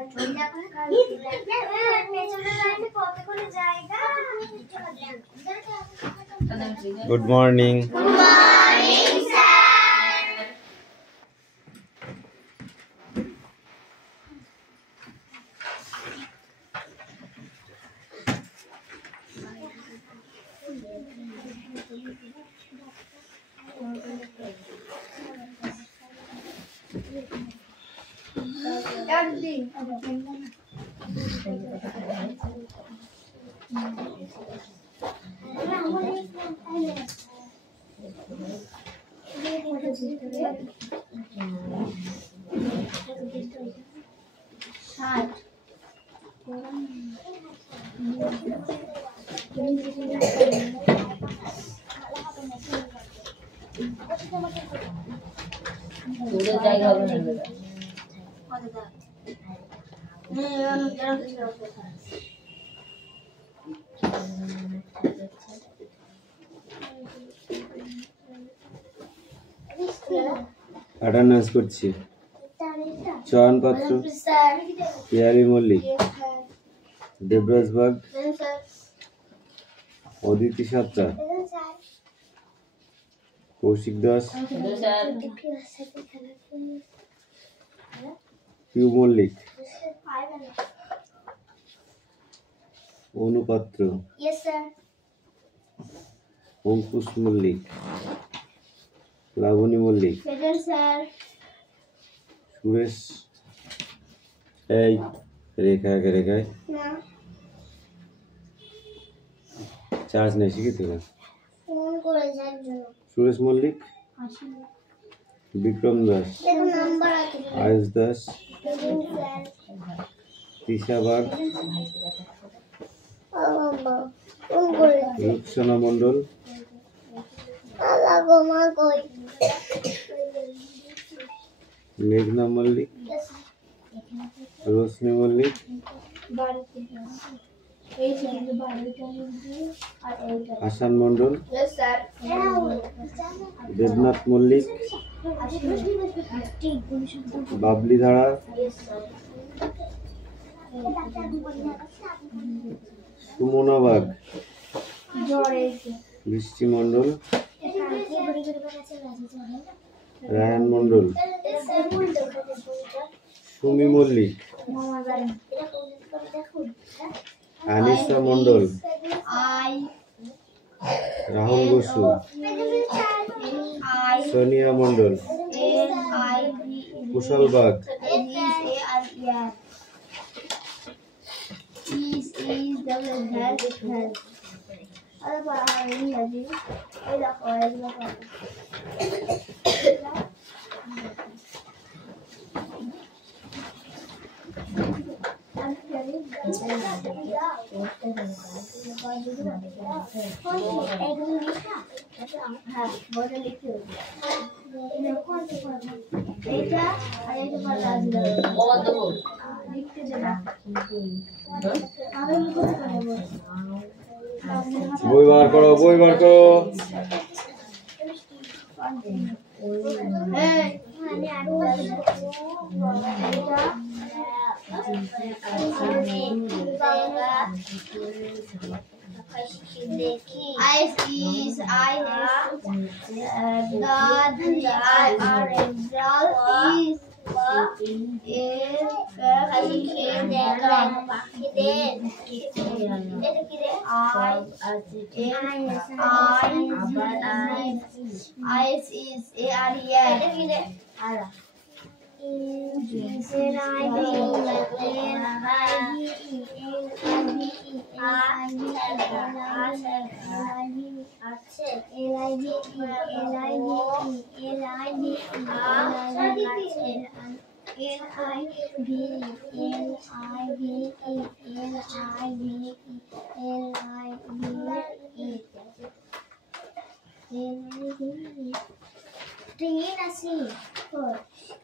Good morning. Good morning, sir. Attendance করছি চয়ন পাত্র, পিয়ারি মল্লিক, দেবরাজ বাগ, অদিতি সাত্রা, কৌশিক দাস, পিউ মল্লিক, অনু পাত্র, অঙ্কুশ মল্লিক, লাবণী মল্লিক, সুরেশ এই রেখায় চার্জ নেই শিখেছিল সুরেশ মল্লিক, বিক্রম দাস, আয়ুষ দাস, তিশা বাগ, রূপসানা মন্ডল, মেঘনা মল্লিক, রোশনি মল্লিক, হাসান মন্ডল, দেবনাথ মল্লিক, বাবলি ধারা, সুমনা বাগ, বৃষ্টি মন্ডল, রায়ন মন্ডল, সুমি মল্লিক, আনিসা মন্ডল, রাহুল বসু, সোনিয়া মন্ডল, কুশল বাগ, বই বার করো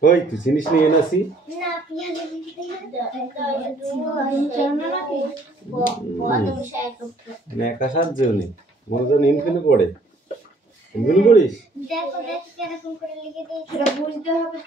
ওই তুই চিনিস না এনাসি একা সাহায্য নেই মনোজন ইনফিনে পড়ে ইনফিনে পড়িস বুঝতে হবে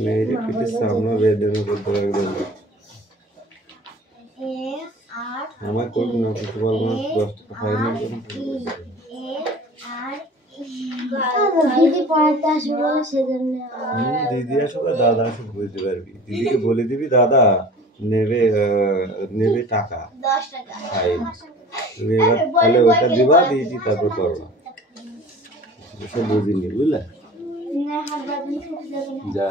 मेरे पीछे सामने वेदना করতে লাগবে আমার কোন না ফুটবল ম্যাচ 10 টাকা ফাইনাল দিদি পড়াতে আসবে বলে সেজন্য দিদি আসবে দাদা আসবে বুঝতে পারবি দিদিকে বলে দিবি দাদা নেবে টাকা 10 টাকা ফাইন তুমি এবার তাহলে ওটা দিবা দিদি তারপর করবা সব বুঝিনি বুঝলে যা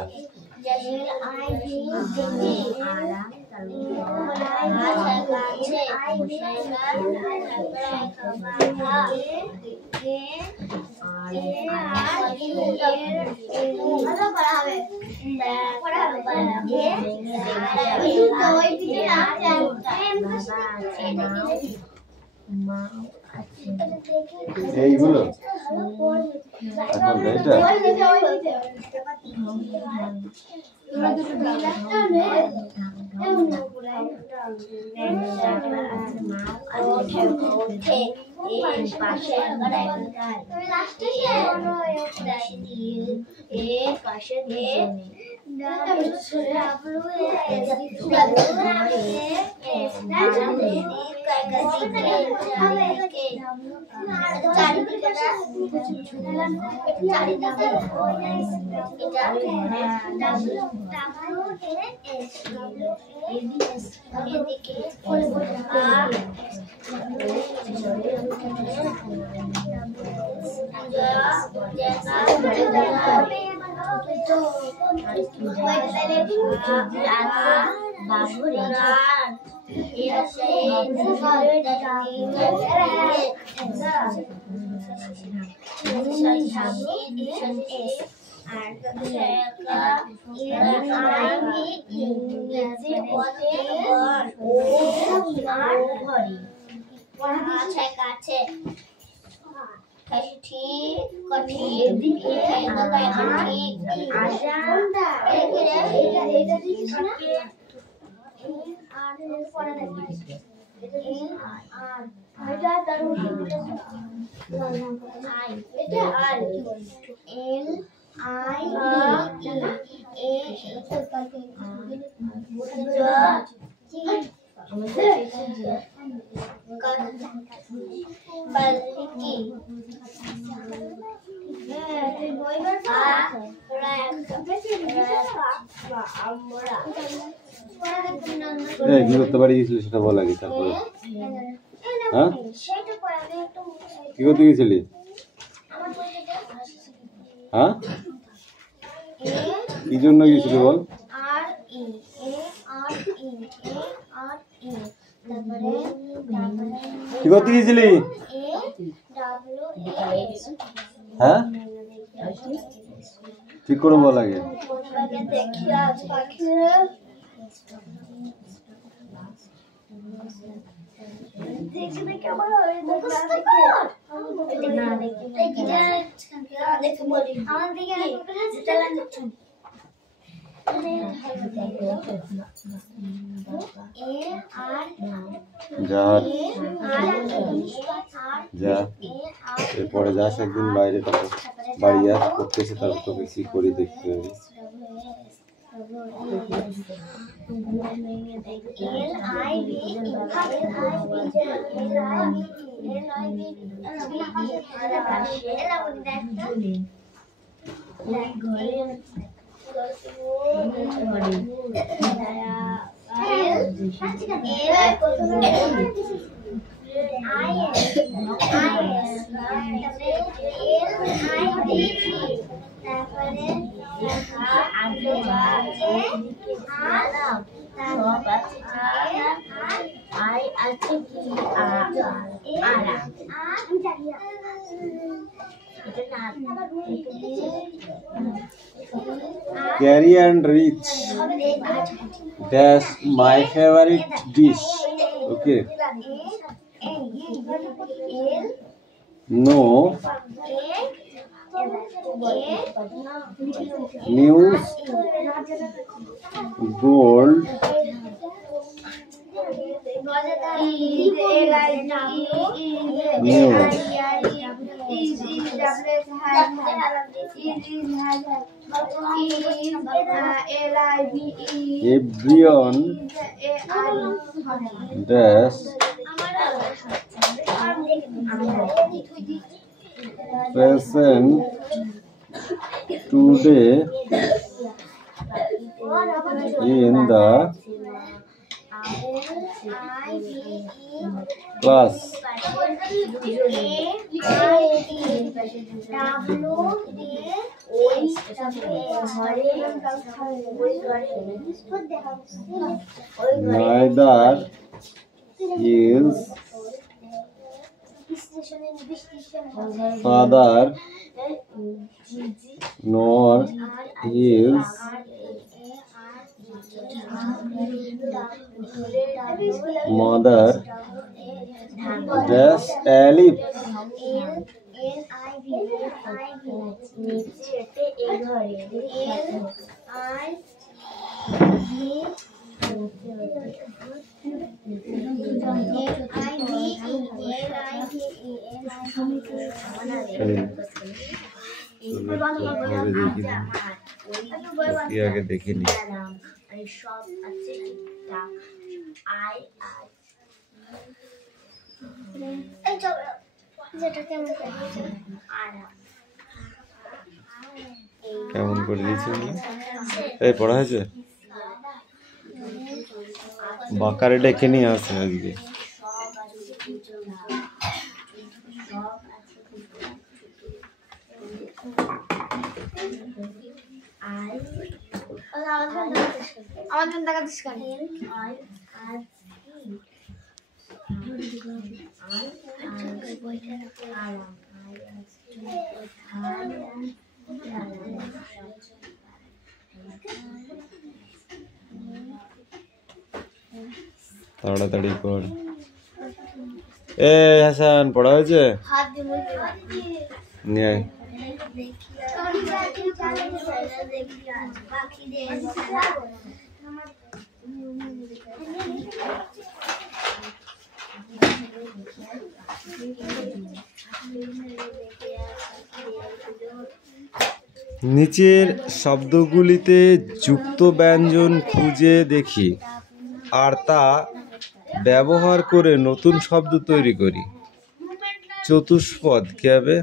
এইগুলো এখন এটা কি করতে পারি গেছিলি সেটা বল আগে তারপরে হ্যাঁ কি করতে গেছিলি হ্যাঁ কি জন্য গেছিলি বল কি করতে গেছিলি হ্যাঁ ঠিক করে বল আগে যা এরপরে যাস একদিন বাইরে তারপর বাড়ি আস করতেছে তারপর তোকে কি করি দেখতে হবে Carry and reach. That's my favorite dish. Okay. No news, gold, news. Everyone does present today in the class. Neither his father nor his mother does Alif. আগে দেখিনি কেমন করে দিয়েছে এই পড়া হয়েছে বাঁকারে ডেকে নিয়ে আসে আজকে আমার টাকা দিস কেন তাড়াতাড়ি কর এ হাসান পড়া হয়েছে নিয়ে নিচের শব্দগুলিতে যুক্ত ব্যঞ্জন খুঁজে দেখি আর তা ব্যবহার করে নতুন শব্দ তৈরি করি চতুষ্পদ কি হবে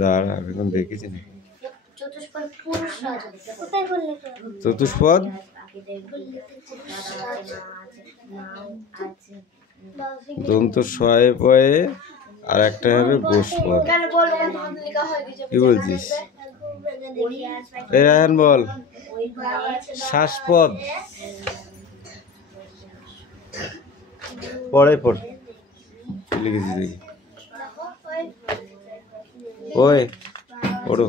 দাঁড়া এখন দেখেছি না চতুষ্পদ দন্ত শয়ে পয়ে আর একটা হবে গোষ্পদ কি বলছিস এই রায়হান বল শ্বাসপদ পড়ে পড় লিখেছি দেখি ওই পড়ো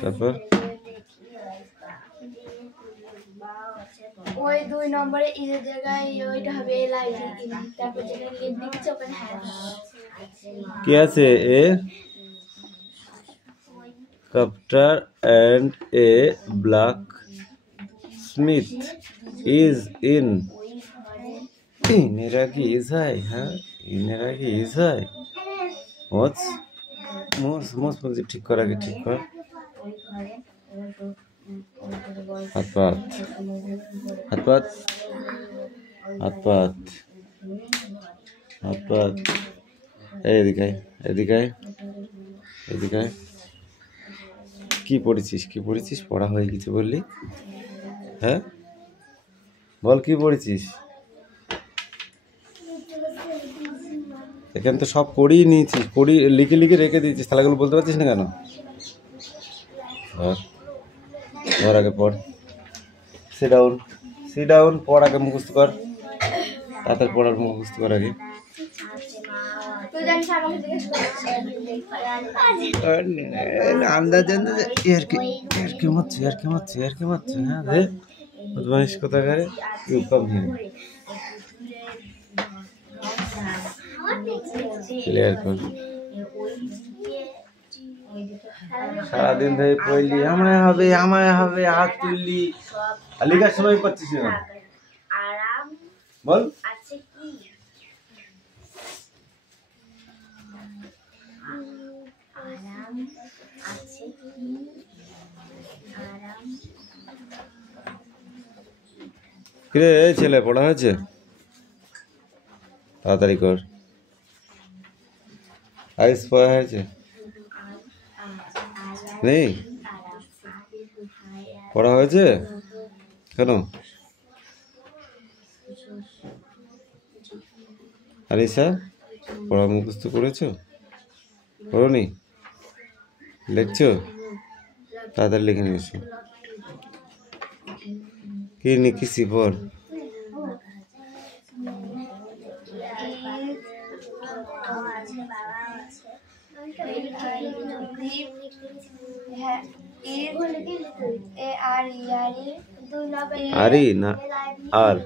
তারপর ওই 2 নম্বরে ইজের জায়গায় ওইটা হবে লাইভি তারপর যেটা লিখ দিচ্ছে ওখানে হ্যাঁ কি আছে এ কাপ্টার and a blacksmith is in ইনেরা কি ইজ হয় হ্যাঁ ইনেরা কি ইজ হয় মোস মোস মোস বলছি ঠিক কর আগে ঠিক কর হাত পাত হাত পাত হাত পাত হাত পাত এদিকে এদিকে এদিকে কি পড়েছিস পড়া হয়ে গেছে বললি হ্যাঁ বল কি পড়েছিস? এখানে তো সব পড়িয়ে নিয়েছিস, পড়িয়ে লিখে লিখে রেখে দিয়েছিস, তাহলে এগুলো বলতে পারছিস না কেন? ধর আগে পড়, সিট ডাউন, সিট ডাউন, পড় আগে, মুখস্থ কর, তাড়াতাড়ি পড়ার মুখস্থ কর আগে। আন্দাজ আন্দাজ এর কি মারছে, এর কি মারছে, এর কি মারছে, হ্যাঁ রে বদমাইশ কোথাকারে। ইউ কাম হিয়ার, ক্লিয়ার কর। সারাদিন ধরে পড়লি আমায় হবে আমায় হবে, হাত তুললি, আর লেখার সময় পাচ্ছিস না, বল। কিরে এই ছেলে, পড়া হয়েছে? তাড়াতাড়ি কর। আইস পড়া হয়েছে? নেই পড়া হয়েছে কেন? আরিসা পড়া মুখস্থ করেছো? পড়োনি? লিখছো? তাড়াতাড়ি লিখে নিয়ে এসো। কি লিখিসি পড়। আরি না আর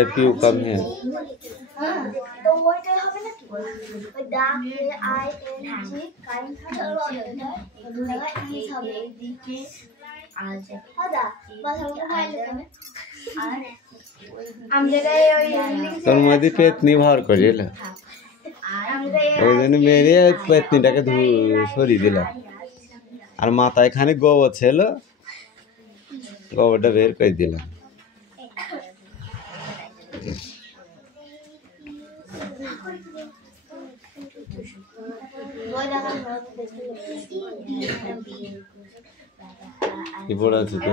If you come here. তোর মধ্যে পেতনি ভর করিল, ওই জন্য মেরে পেতনিটাকে সরিয়ে দিলাম, আর মাথায় খানে গোবর ছিল, গোবরটা বের করে দিলাম। কি পড়া আছে তো?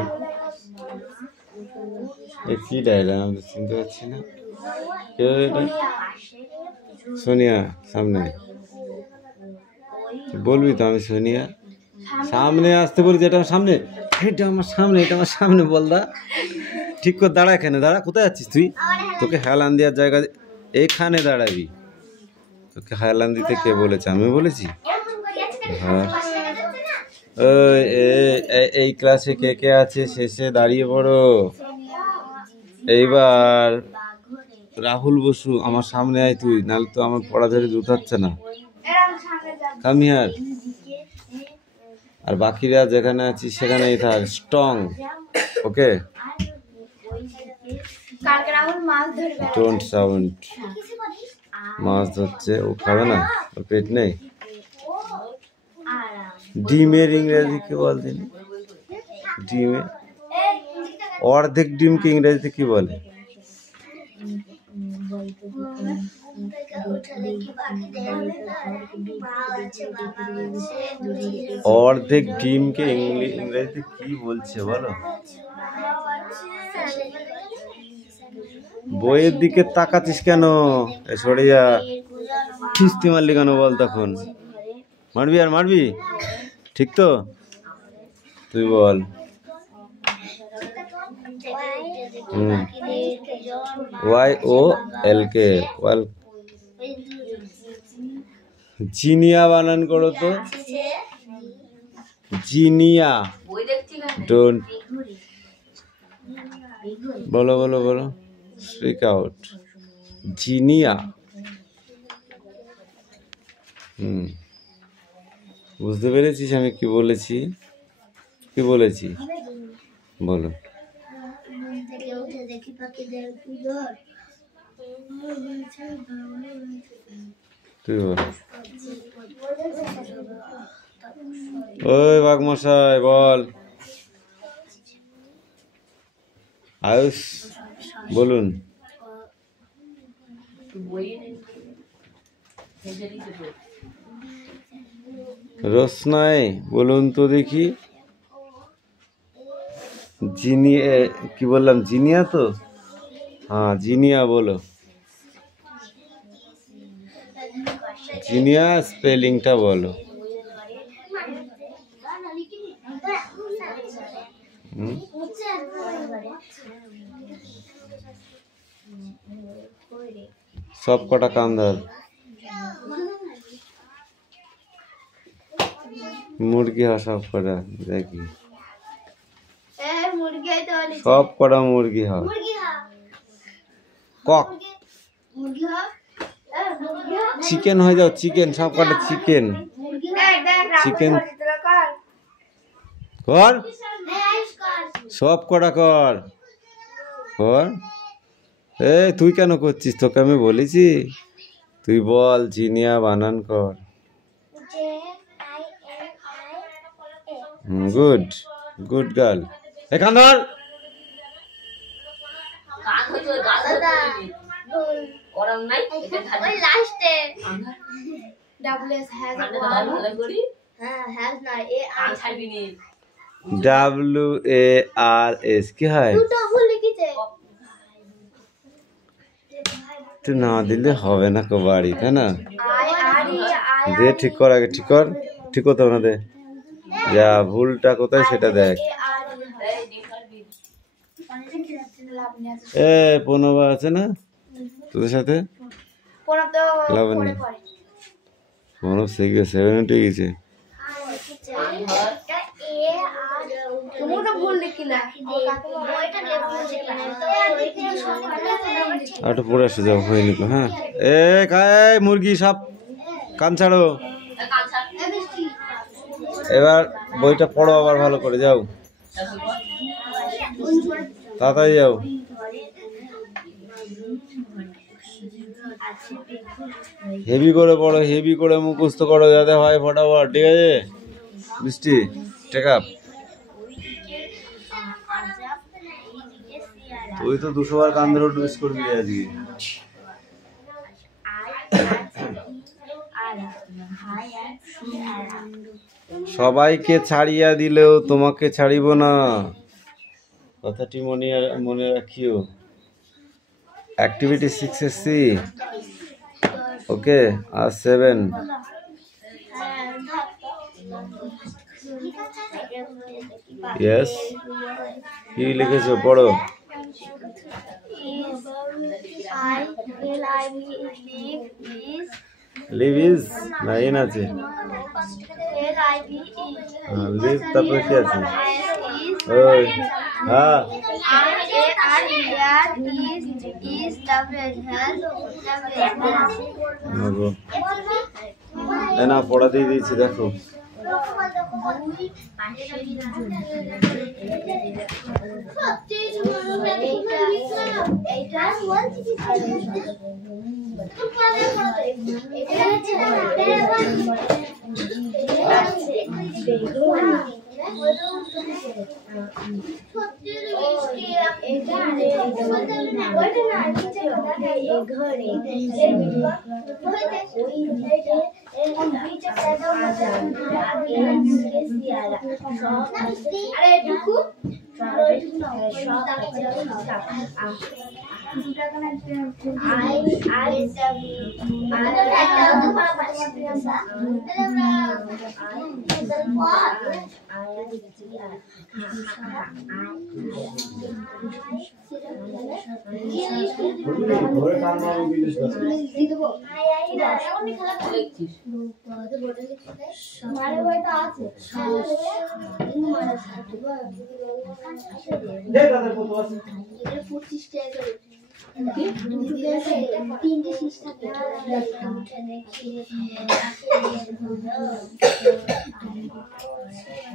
কি ডায়লগ আমি চিনতে পারছি না। কেউ এটা? সোনিয়া সামনে বলবি তো? আমি সোনিয়া সামনে আসতে বলেছি, এটা আমার সামনে, এটা আমার সামনে, এটা আমার সামনে বল দা। ঠিক করে দাঁড়া, এখানে দাঁড়া। কোথায় যাচ্ছিস তুই? তোকে হেলান দেওয়ার জায়গা এখানে দাঁড়াবি। তোকে হেলান দিতে কে বলেছে? আমি বলেছি? হ্যাঁ, এই ক্লাসে কে কে আছে শেষে দাঁড়িয়ে পড়ো। এইবার রাহুল বসু আমার সামনে আয় তুই, নাহলে তো আমার পড়া ধরে জুতাচ্ছে না। Come here. আর বাকিরা যেখানে আছিস সেখানেই থাক, স্ট্রং, ওকে? Don't sound. মাছ ধরছে, ও খাবে না, ওর পেট নেই। ডিমের ইংরেজি কি বলতেন? ডিমে অর্ধেক ডিমকে ইংরেজিতে কি বলে? অর্ধেক ডিমকে ইংরেজিতে কি বলছে বলো? বইয়ের দিকে তাকাচ্ছিস কেন? সরে যা। খিস্তি মারলি কেন বল? তখন মারবি আর মারবি, ঠিক তো? তুই বল। YOLK, জিনিয়া বানান করো তো। জিনিয়া, ডোন্ট, বলো বলো বলো, স্পিক আউট। জিনিয়া। বুঝতে পেরেছিস আমি কি বলেছি? কি বলেছি বলো। তুই বল। ওই বাঘমশাই বল। আয়ুষ বলুন। রোশনাই বলুন তো দেখি। জিনিয়া কি বললাম? জিনিয়া তো? হ্যাঁ জিনিয়া বলো। জিনিয়া স্পেলিংটা বলো। সব কটা কান ধর। মুরগি হয় সব কটা দেখি। সব কটা মুরগি হয়। কক। চিকেন হয়ে যাও, চিকেন। সব কটা চিকেন। চিকেন কর, সব কটা কর। কর। এই তুই কেন করছিস? তোকে আমি বলেছি? তুই বল জিনিয়া বানান কর। Good, good girl. এখান ধর। WARS কি হয়? একটু না দিলে হবে না কো বাড়ি, তাই না? দে ঠিক কর, আগে ঠিক কর। ঠিক করতে হবে না, দে। যা ভুলটা কোথায় সেটা দেখ। এ প্রণব আছে না তোদের সাথে? লাবণী প্রণব শিখে 7 উঠে গেছে। একটু পড়ে আসে যাও, হয়নি তো। হ্যাঁ এ খায় মুরগি সব কান ছাড়ো। এবার বইটা পড়ো আবার ভালো করে, যাও তাড়াতাড়ি যাও। হেভি করে পড়ো, হেভি করে মুখস্থ করো যাতে হয় ফটাফট, ঠিক আছে? বৃষ্টি টেক আপ। তুই তো 200 বার কান ধরে ডুস করবি আজকে। সবাইকে ছাড়িয়া দিলেও তোমাকে ছাড়িব না, কথাটি মনে রাখিও। Activity 6C। ওকে, আর 7। ইয়েস, কি লিখেছো পড়ো। লিভ ইজ না ইন আছে? লিভ তারপরে কি আছে? ওই হ্যাঁ না পড়া দিয়ে দিয়েছি, দেখো।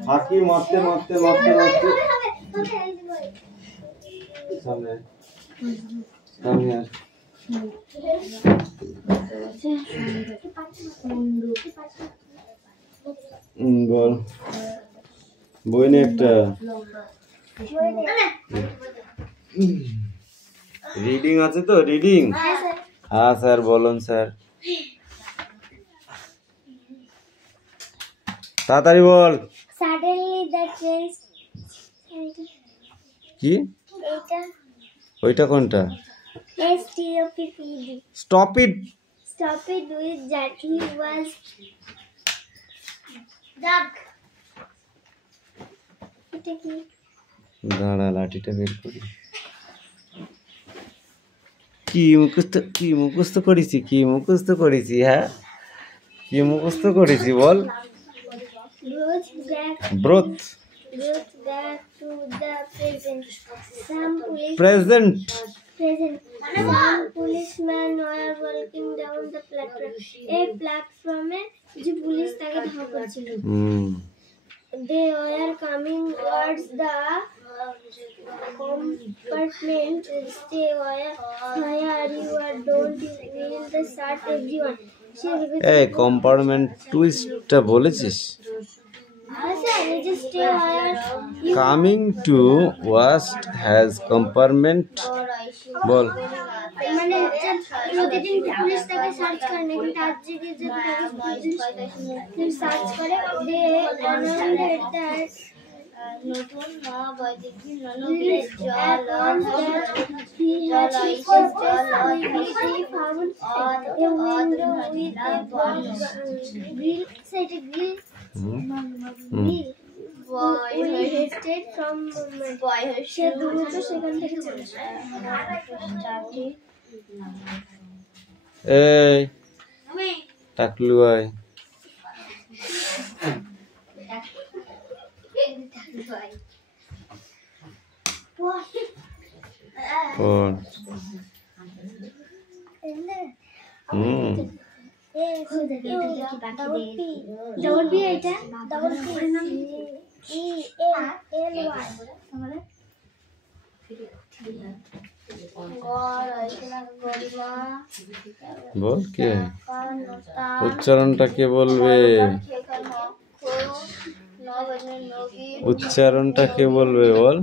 ফাঁকি মারতে মারতে মারতে মারতে সামনে সামনে আস। বল বই নে একটা। রিডিং আছে তো? রিডিং? হ্যাঁ স্যার বলুন স্যার। তাড়াতাড়ি বল। Suddenly the train কি এটা ওইটা কোনটা? STOPPD. Stop it. Stop it with that he was duck. এটা কি? দাঁড়া লাঠিটা বের করি। কি মুখস্থ করেছি হ্যাঁ, কি মুখস্থ করেছি বল। Brought Brought back to the present. Some present. Some policemen were walking down the platform. A platformে যে পুলিশ তাকে ধাওয়া করছিল। They were coming towards the compartment. They were fire. You are don't will the start everyone. এই compartment টুইস্টটা বলেছিস? আচ্ছা এই যে stay where coming to waste has compartment বল। মানে হচ্ছে প্রতিদিন পুলিশ তাকে সার্চ করে না, কিন্তু আজকে যে তাকে সার্চ করে দে অনলাইন দ্যাট নতুন বৈদিকী ননদের জল he had found a window with a grill set a grill boy hasted from সে দ্রুত সেখান থেকে চলে আসে। এই টাকলু আয়। পড়। ডবল পি এটা double P E L Y বল কে উচ্চারণটা কে বলবে? উচ্চারণটা কে বলবে বল?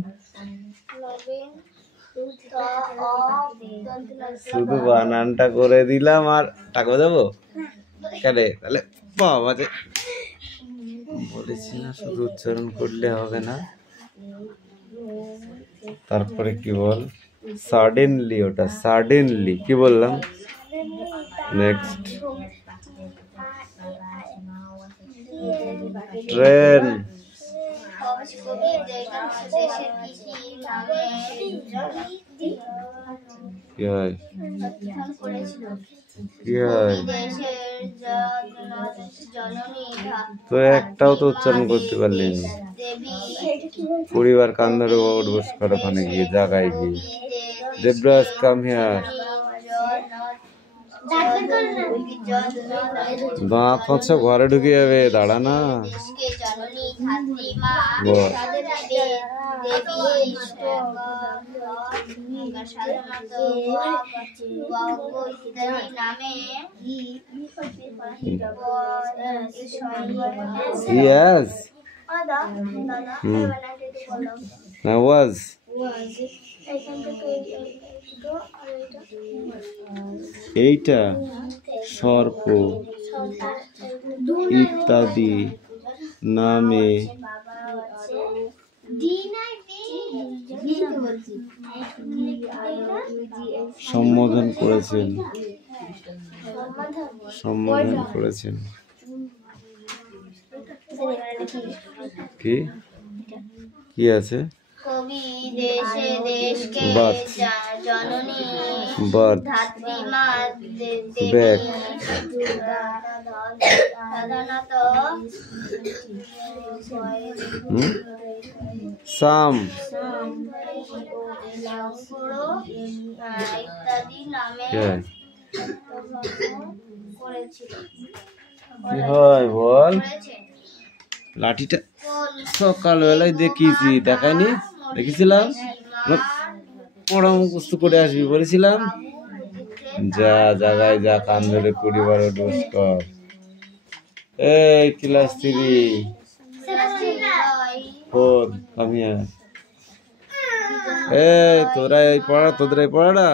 শুধু বানানটা করে দিলাম আর টাকা দেবো কেন? তাহলে বাবা যে বলেছি না শুধু উচ্চারণ করলে হবে না। তারপরে কি বল? সাডেনলি, ওটা সাডেনলি কি বললাম? Next train. কি হয়? কি হয়? তো একটাও তো উচ্চারণ করতে পারলি না। পরিবার কান ধরে উঠবস করে ওখানে গিয়ে জায়গায় গিয়ে দেবরাজ কাম হিয়ার। দাঁত পাঁচ ঘরে ঢুকে যাবে, দাঁড়া না বল। Yes. Now was. এইটা সর্প ইত্যাদি নামে সম্বোধন করেছেন। সম্বোধন করেছেন কি কি আছে? কবি দেশে দেশকে জননী ধাত্রীমা ব্যাক সাধারণত সাম ইত্যাদি নামে কি হয় বল? লাঠিটা সকালবেলায় দেখিয়েছি, দেখায়নি? দেখেছিলাম পড়া মুখস্থ করে আসবি বলেছিলাম। যা জায়গায় যা কান ধরে 20 ডোজ কর। এই ক্লাস 3 4 কামিয়া। এই তোরা এই পড়া, তোদের এই পড়াটা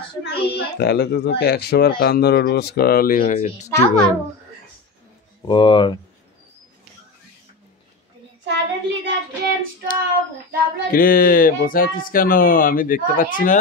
দশকে তাহলে তো তোকে 100 বার কান ধরে রোজ করালি হয়ে ঠিক হয়ে বল। Suddenly the train stopped. কিরে বসে আছিস কেন? আমি দেখতে পাচ্ছি না।